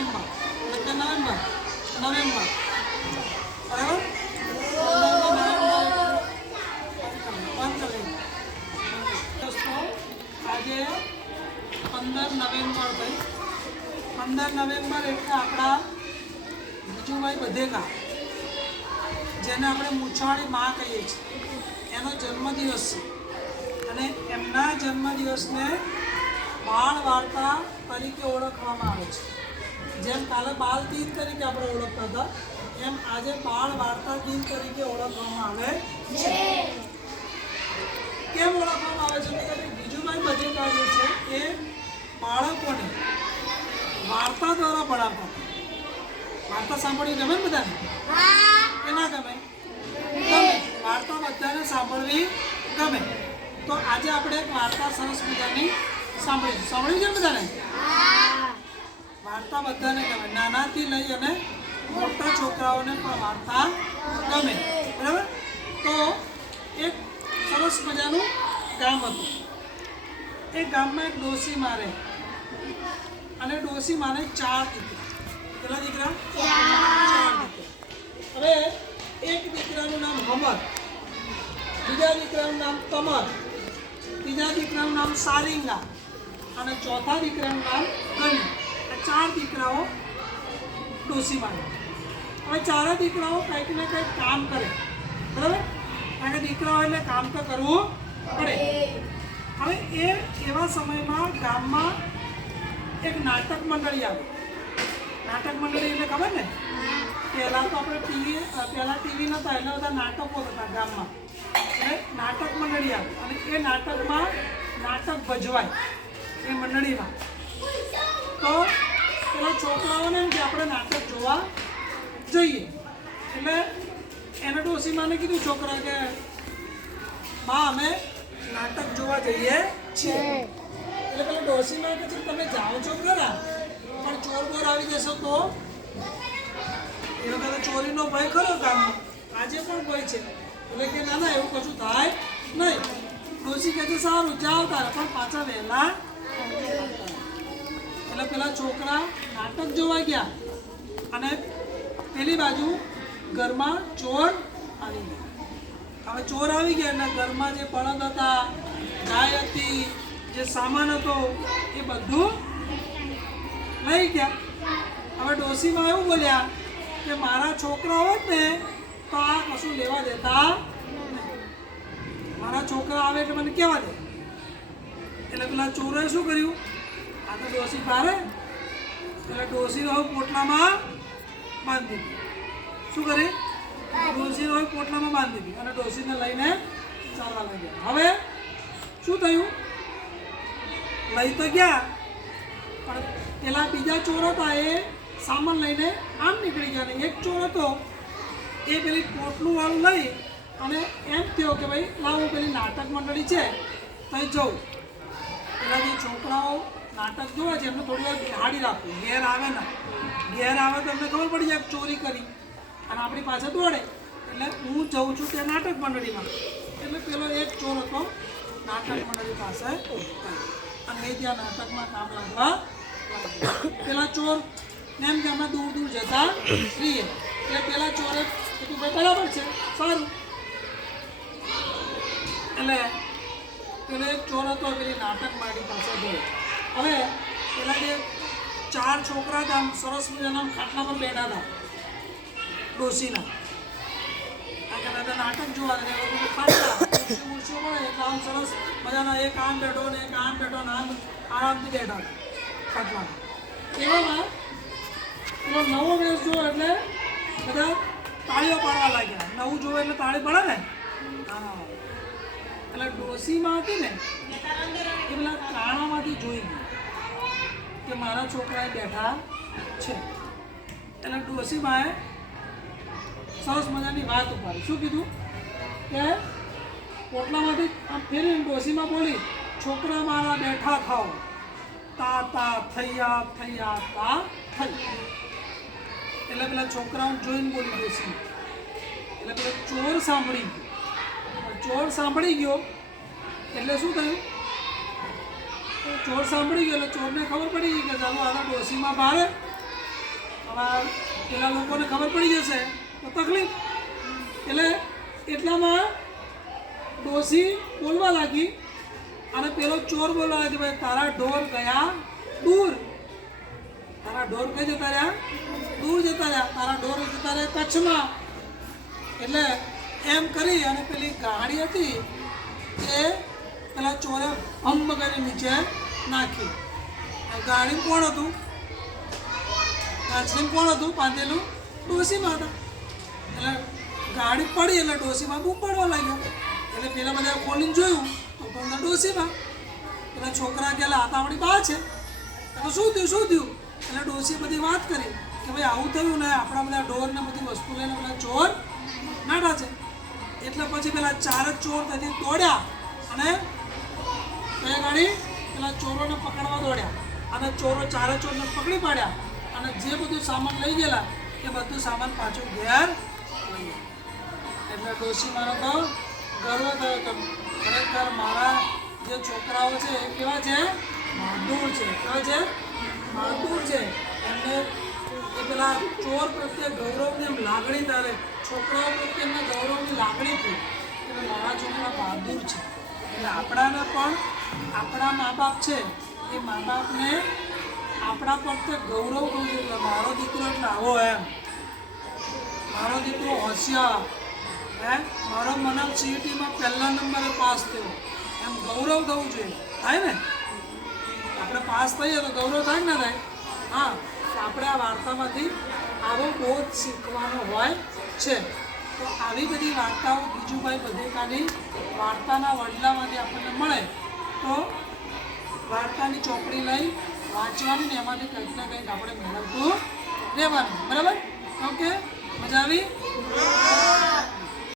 November. એટલે November. November. બરાબર? આજે પંદર નવેમ્બર ભાઈ. પંદર નવેમ્બર એટલે આપણા બીજુભાઈ બધેકા જેને આપણે મૂછાળી માં કહીએ છીએ. એનો જન્મદિવસ છે. અને એમના જન્મદિવસને બાળ વાર્તા તરીકે ઓળખવામાં આવે છે. જેમ કાલે બાળ દિન તરીકે આપણે ઓળખતા હતા એમ આજે બાળ વાર્તા દિન તરીકે ઓળખવામાં આવે છે. કેમ ઓળખવામાં આવે છે? તો કે બીજુભાઈ મજેકા જે છે એ બાળકોને વાર્તા દ્વારા ભણાવતા વાર્તા સાંભળવી ગમે બધાને? કે ના ગમે. ગમે. વાર્તા બધાને સાંભળવી ગમે. તો આજે આપણે એક વાર્તા સરસ મજાની સાંભળીશું. સાંભળ્યું છે બધાને? વાર્તા બધાને ગમે. નાનાથી લઈ અને મોટા છોકરાઓને પણ વાર્તા ગમે. બરાબર? તો એક સરસ મજાનું ગામ હતું. એ ગામમાં એક ડોસી મારે. અને ડોસી મારે ચાર દીકરા. કેટલા દીકરા? ચાર દીકરા. હવે એક દીકરાનું નામ હમર. બીજા દીકરાનું નામ કમર. ત્રીજા દીકરાનું નામ સારિંગા. અને ચોથા દીકરાનું નામ આ ચાર દીકરાઓ ડોસીમાં હવે ચારે દીકરાઓ કંઈક ને કંઈક કામ કરે. બરાબર? કારણ કે દીકરાઓ એટલે કામ તો કરવું પડે. હવે એ એવા સમયમાં ગામમાં એક નાટક મંડળી આવે. નાટક મંડળી એટલે ખબર ને? પહેલાં તો આપણે ટીવી, પહેલાં ટીવી નહોતા એટલે બધા નાટકો હતા ગામમાં. એટલે નાટક મંડળી આવે. અને એ નાટકમાં નાટક ભજવાય એ મંડળીમાં. તો પેલા છોકરાઓને જે આપણે નાટક જોવા જઈએ. એટલે એને ડોસીમાને કીધું છોકરા કે બા અમે નાટક જોવા જઈએ છીએ. એટલે પેલા ડોસીમાં કે છે તમે જાઓ છો ખરા પણ ચોર બોર આવી જશો તો? એ વખતે ચોરીનો ભય ખરો ગામમાં. આજે પણ ભય છે. એટલે કે ના ના એવું કશું થાય નહીં. ડોસી કહે છે સારું જાઓ તારે પણ પાછા વહેલા. એટલે પેલા છોકરા નાટક જોવા ગયા અને પેલી બાજુ ઘરમાં ચોર આવી ગયા. હવે ચોર આવી ગયા એટલે ઘરમાં જે બળદ હતા, ગાય હતી, જે સામાન હતો, એ બધું લઈ ગયા. હવે ડોસીમાં એવું બોલ્યા કે મારા છોકરા હોત ને તો આ કશું લેવા દેતા મારા છોકરા આવે એટલે મને કહેવા દે? એટલે પેલા ચોરે શું કર્યું? આ તો ડોસી ભારે. એટલે ડોસીને હવે પોટલામાં બાંધી દીધી. શું કરે? ડોસીને હવે પોટલામાં બાંધી દીધી અને ડોસીને લઈને ચાલવા લાગ્યા. હવે શું થયું? લઈ તો ગયા, પણ પેલા બીજા ચોર હતા એ સામાન લઈને આમ નીકળી ગયા ને એક ચોર હતો, એ પેલી પોટલું વાળું લઈ અને એમ થયો કે ભાઈ, લાવો, પેલી નાટક મંડળી છે ત્યાં જવું પેલા જે છોકરાઓ નાટક જોવે છે, એમને થોડી વાર બિહાડી રાખવું ઘેર આવે ને. ઘેર આવે તો એમને ખબર પડી જાય ચોરી કરી. અને આપણી પાસે દોડે. એટલે હું જઉં છું ત્યાં નાટક મંડળીમાં. એટલે પેલો એક ચોર હતો, નાટક મંડળી પાસે અને એ ત્યાં નાટકમાં કામ લાગવા પેલા ચોર, એમ કે અમે દૂર દૂર જતા રહીએ. એટલે પેલા ચોરે કીધું બરાબર છે, સારું. એટલે પેલો એક ચોર હતો, પેલી નાટક મારી પાસે ગયો. હવે એના જે ચાર છોકરા હતા, સરસ મજાના ખાટલા પર બેઠા હતા ડોસીના આ કદાચ નાટક જોવા ને લોકો ખાટલા ખુરશી મળે, એટલે આમ સરસ મજાના એક આમ બેઠો ને એક આમ બેઠો ને આમ આરામથી બેઠા ખાટલા એવામાં એનો નવો વેશ જોયો એટલે બધા તાળીઓ પાડવા લાગ્યા. નવું જોવે એટલે તાળી પડે ને? હા. એટલે ડોસીમાં હતી ને એ પેલા કાણામાંથી જોઈ ગઈ કે મારા છોકરાએ બેઠા છે. એટલે ડોસીમાએ સરસ મજાની વાત ઉપાડી. શું કીધું? કે પોટલામાંથી આમ ફેરીને ડોસીમાં બોલી, છોકરા મારા બેઠા થાવ તા તા થૈયા થૈયા તા થઈ. એટલે પેલા છોકરાઓને જોઈને બોલી ડોસી. એટલે પેલા ચોર સાંભળી ગયો. ચોર સાંભળી ગયો. એટલે શું થયું? ચોર સાંભળી ગયો એટલે ચોરને ખબર પડી ગઈ કે ચાલો આના ડોસીમાં ભારે. આમાં પેલા લોકોને ખબર પડી જશે. તો તકલીફ. એટલે એટલામાં ડોસી બોલવા લાગી અને પેલો ચોર બોલવા લાગ્યો ભાઈ તારા ઢોર ગયા દૂર. તારા ઢોર કઈ જતા રહ્યા? દૂર જતા રહ્યા. તારા ઢોર જતા રહ્યા કચ્છમાં. એટલે એમ કરી અને પેલી ગાડી હતી એ પેલા ચોરે હમ કરી નીચે નાખી. ગાડી કોણ હતું? કાચરીમાં કોણ હતું? બાંધેલું ડોસીમાં હતા. એટલે ગાડી પડી એટલે ડોસીમાં બૂમ પડવા લાગ્યો. એટલે પેલા બધા ખોલીને જોયું, તો પણ ડોસીમાં. પેલા છોકરા કે આતાવડી બા છે. એટલે શું થયું શું થયું? એટલે ડોસીએ બધી વાત કરી કે ભાઈ, આવું થયું ને, આપણા બધા ડોર ને બધી વસ્તુ લઈને બધા ચોર નાટા છે. એટલે પછી પેલા ચાર જ ચોર ત્યાંથી દોડ્યા અને ત્યાં ગાડી? પેલા ચોરોને પકડવા દોડ્યા અને ચોરો ચારે ચોરને પકડી પાડ્યા અને જે બધું સામાન લઈ ગયેલા એ બધું સામાન પાછું ઘેર લઈ. એટલે ડોશી મારો તો ગર્વ થયો તો ખરેખર મારા જે છોકરાઓ છે એ કેવા છે? બહાદુર છે. કેવા છે? બહાદુર છે. એમને પેલા ચોર પ્રત્યે ગૌરવની એમ લાગણી તારે, છોકરાઓ પ્રત્યે એમને ગૌરવની લાગણી થઈ એટલે મારા છોકરા બહાદુર છે. એટલે આપણાને પણ આપણા મા બાપ છે, એ મા બાપને આપણા પ્રત્યે ગૌરવ કરવું કે મારો દીકરો એટલે આવો એમ. મારો દીકરો હોશિયાર. હે? મારો મનલ સીઈટીમાં પહેલા નંબરે પાસ થયો. એમ ગૌરવ થવું જોઈએ. થાય ને? આપણે પાસ થઈએ તો ગૌરવ થાય ને થાય હા. આપણે આ વાર્તામાંથી આવો બોધ શીખવાનો હોય છે. તો આવી બધી વાર્તાઓ બીજુભાઈ બધેકાની વાર્તાના વડલામાંથી આપણને મળે. તો વાર્તાની ચોપડી લઈ વાંચવાની ને એમાંથી કંઈક ને કંઈક આપણે મેળવતું રહેવાનું. બરાબર? ઓકે? મજા આવી?